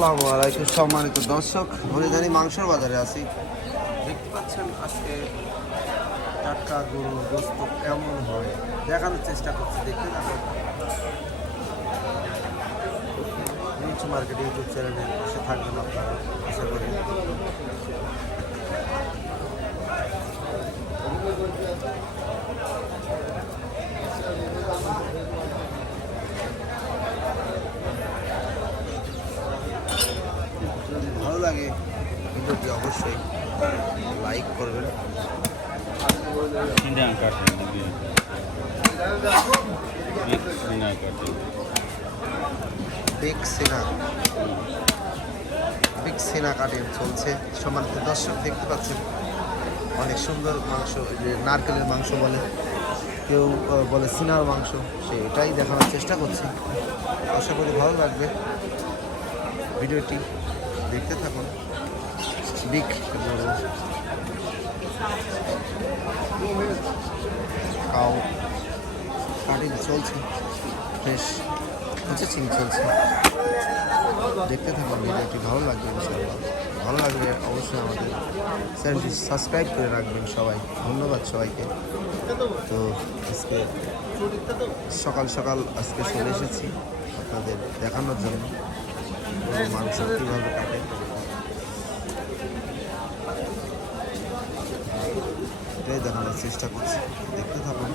আসসালামু আলাইকুম সম্মানিত দর্শক, হরিদানি মাংসের বাজারে আছি। দেখতে পাচ্ছেন আজকে টাটকা গরুর গোস্ত কেমন হয় দেখানোর চেষ্টা করছি। দেখতে থাকুন। রিচ মার্কেট ইউটিউব চ্যানেলে পাশে থাকবেন আপনারা, আশা করি। যদি ভালো লাগে ভিডিওটি অবশ্যই লাইক করবেন। বিগ সিনা কাটিং চলছে। সম্মানিত দর্শক দেখতে পাচ্ছেন অনেক সুন্দর মাংস, যে নারকেলের মাংস বলে, কেউ বলে সিনার মাংস, এটাই দেখানোর চেষ্টা করছি। আশা করি ভালো লাগবে, ভিডিওটি দেখতে থাকুন। বিগ কাউ কাটিং চলছে, ফ্রেশ প্রসেসিং চলছে। দেখতে থাকুন, ভিডিওটি ভালো লাগবে ইনশাআল্লাহ। ভালো লাগলে অবশ্যই আমাদের চ্যানেলটি সাবস্ক্রাইব করে রাখবেন সবাই। ধন্যবাদ সবাইকে। তো আজকে সকাল সকাল আজকে চলে এসেছি আপনাদের দেখানোর জন্য মাংস কীভাবে কাটে। এটাই দেখানোর চেষ্টা করছি, দেখতে থাকুন।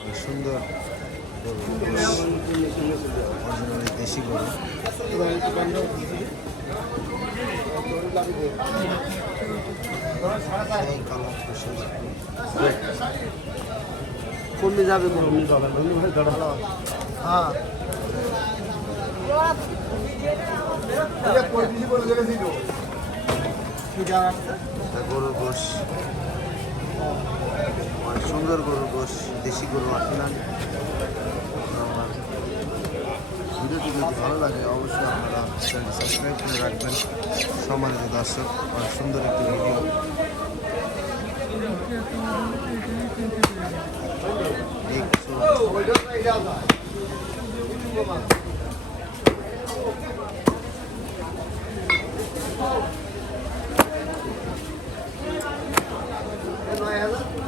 অনেক সুন্দর গরু, অরিজিনালি দেশি গরু। কমে যাবে হ্যাঁ গরুর গোশ, অনেক সুন্দর গরুর গোশ, দেশি গরু কিনান। ভিডিওটি যদি ভালো লাগে অবশ্যই আপনারা চ্যানেলটি সাবস্ক্রাইব করে রাখবেন। সম্মানিত দর্শক, অনেক সুন্দর একটি ভিডিও।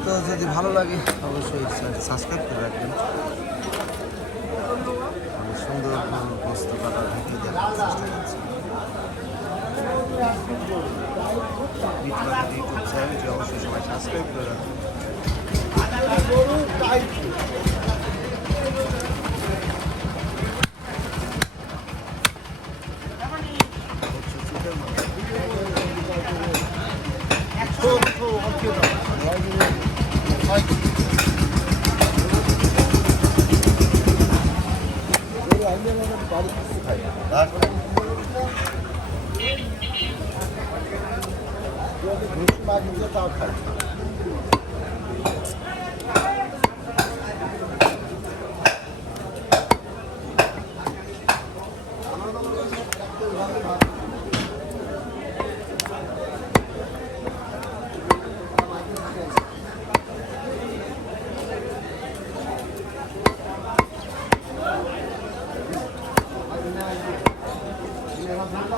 তো যদি ভালো লাগে অবশ্যই সাবস্ক্রাইব করে রাখবেন। অনেক সুন্দর গোস্ত কাটার ভিডিও দেখার চেষ্টা করছি। ইউটিউব চ্যানেলটি অবশ্যই সবাই সাবস্ক্রাইব করে রাখবেন।